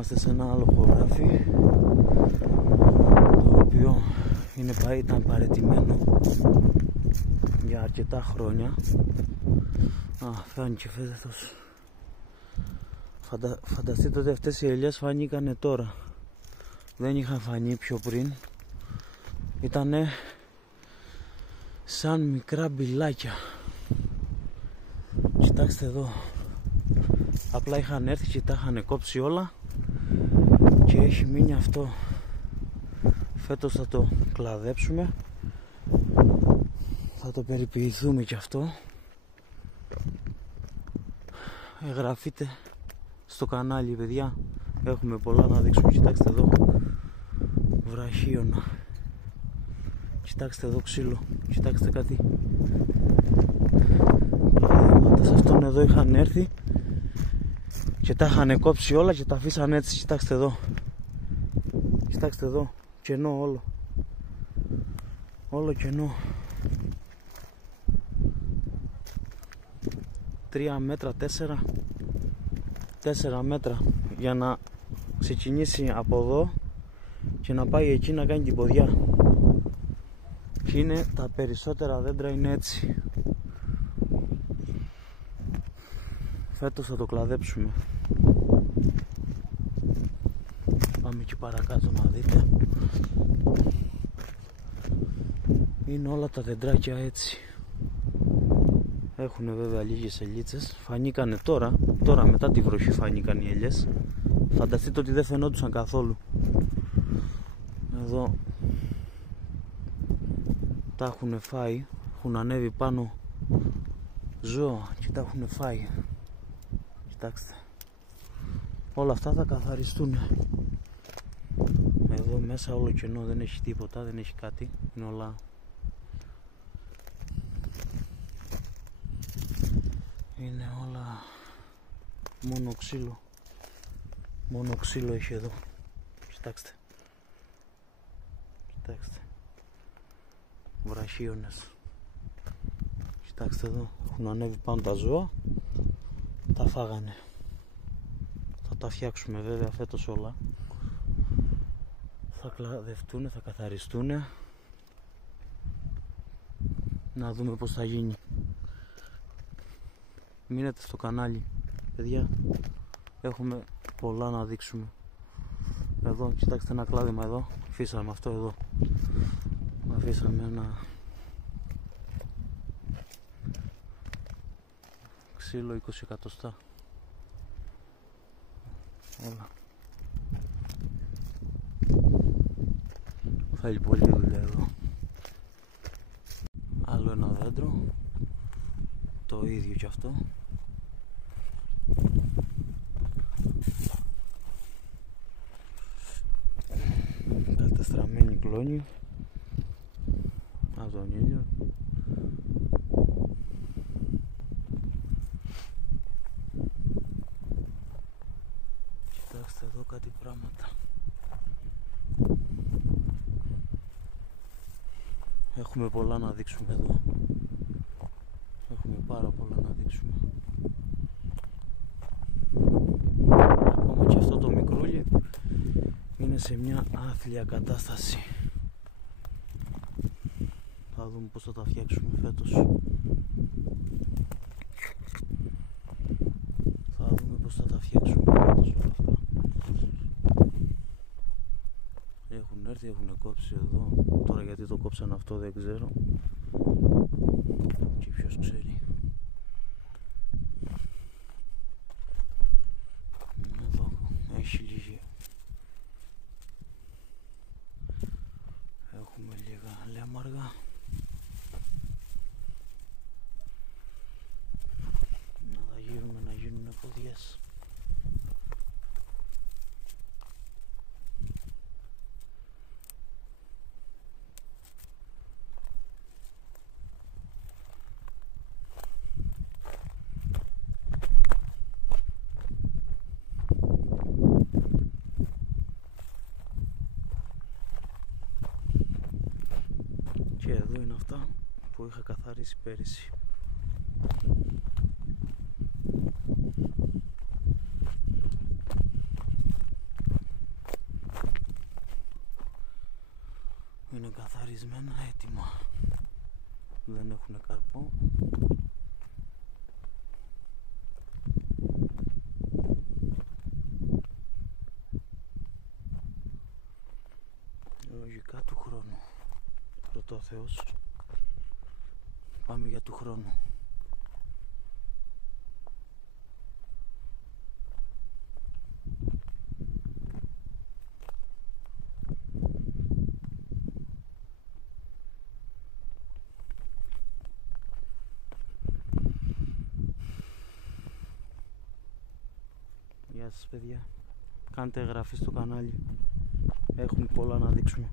Είμαστε σε ένα άλλο χωράφι, το οποίο ήταν παραιτημένο για αρκετά χρόνια. Φάνηκε και φέτος. Φανταστείτε ότι αυτές οι ελιές φανήκανε τώρα. Δεν είχαν φανεί πιο πριν. Ήτανε σαν μικρά μπιλάκια. Κοιτάξτε εδώ. Απλά είχαν έρθει και τα είχαν κόψει όλα και έχει μείνει αυτό. Φέτος θα το κλαδέψουμε, θα το περιποιηθούμε και αυτό. Εγγραφείτε στο κανάλι, παιδιά, έχουμε πολλά να δείξουμε. Κοιτάξτε εδώ βραχίωνα, κοιτάξτε εδώ ξύλο, κοιτάξτε κάτι κλαδέματα. Σε αυτόν εδώ είχαν έρθει και τα είχαν κόψει όλα και τα αφήσαν έτσι. Κοιτάξτε εδώ, κοιτάξτε εδώ, κενό όλο, όλο κενό. 3 μέτρα, 4 μέτρα για να ξεκινήσει από εδώ και να πάει εκεί να κάνει την ποδιά. Και είναι, τα περισσότερα δέντρα είναι έτσι. Φέτος θα το κλαδέψουμε. Πάμε εκεί παρακάτω να δείτε. Είναι όλα τα δεντράκια έτσι. Έχουν βέβαια λίγες ελίτσες. Φανήκανε τώρα μετά τη βροχή φανήκαν οι ελιές. Φανταστείτε ότι δεν φαινόντουσαν καθόλου. Εδώ τα έχουν φάει. Έχουν ανέβει πάνω ζώα και τα έχουν φάει. Κοιτάξτε. Όλα αυτά θα καθαριστούν. Εδώ μέσα όλο κενό, δεν έχει τίποτα, δεν έχει κάτι. Είναι όλα. Είναι όλα μόνο ξύλο. Μόνο ξύλο έχει εδώ. Κοιτάξτε. Κοιτάξτε. Βραχίονες. Κοιτάξτε εδώ. Έχουν ανέβει πάνω τα ζώα. Τα φάγανε. Θα τα φτιάξουμε βέβαια φέτος όλα. Θα κλαδευτούν, θα καθαριστούν. Να δούμε πως θα γίνει. Μείνετε στο κανάλι, παιδιά, έχουμε πολλά να δείξουμε. Εδώ, κοιτάξτε ένα κλάδεμα εδώ, αφήσαμε αυτό εδώ. Αφήσαμε ένα ξύλο 20 εκατοστά. Όλα. Θέλει πολύ δουλειά εδώ. Άλλο ένα δέντρο, το ίδιο κι αυτό. Κατεστραμμένη κλόνη από τον ήλιο. Κοιτάξτε εδώ κάτι πράγματα. Έχουμε πολλά να δείξουμε εδώ. Έχουμε πάρα πολλά να δείξουμε. Ακόμα και αυτό το μικρούλι είναι σε μια άθλια κατάσταση. Θα δούμε πως θα τα φτιάξουμε φέτος. Θα δούμε πως θα τα φτιάξουμε φέτος όλα αυτά. Έχουν έρθει, έχουν κόψει εδώ. Τώρα γιατί το κόψαν αυτό δεν ξέρω. Και ποιος ξέρει. Εδώ έχει λίγη. Έχουμε λίγα λέμαργα. Να τα γύρουμε να γίνουν ποδιές. Και εδώ είναι αυτά που είχα καθαρίσει πέρυσι. είναι καθαρισμένα, έτοιμα. Δεν έχουν καρπό. Λογικά του χρόνου. Ρωτώ ο Θεός. Πάμε για του χρόνου. Γεια σας παιδιά. Κάντε εγγραφή στο κανάλι. Έχουμε πολλά να δείξουμε.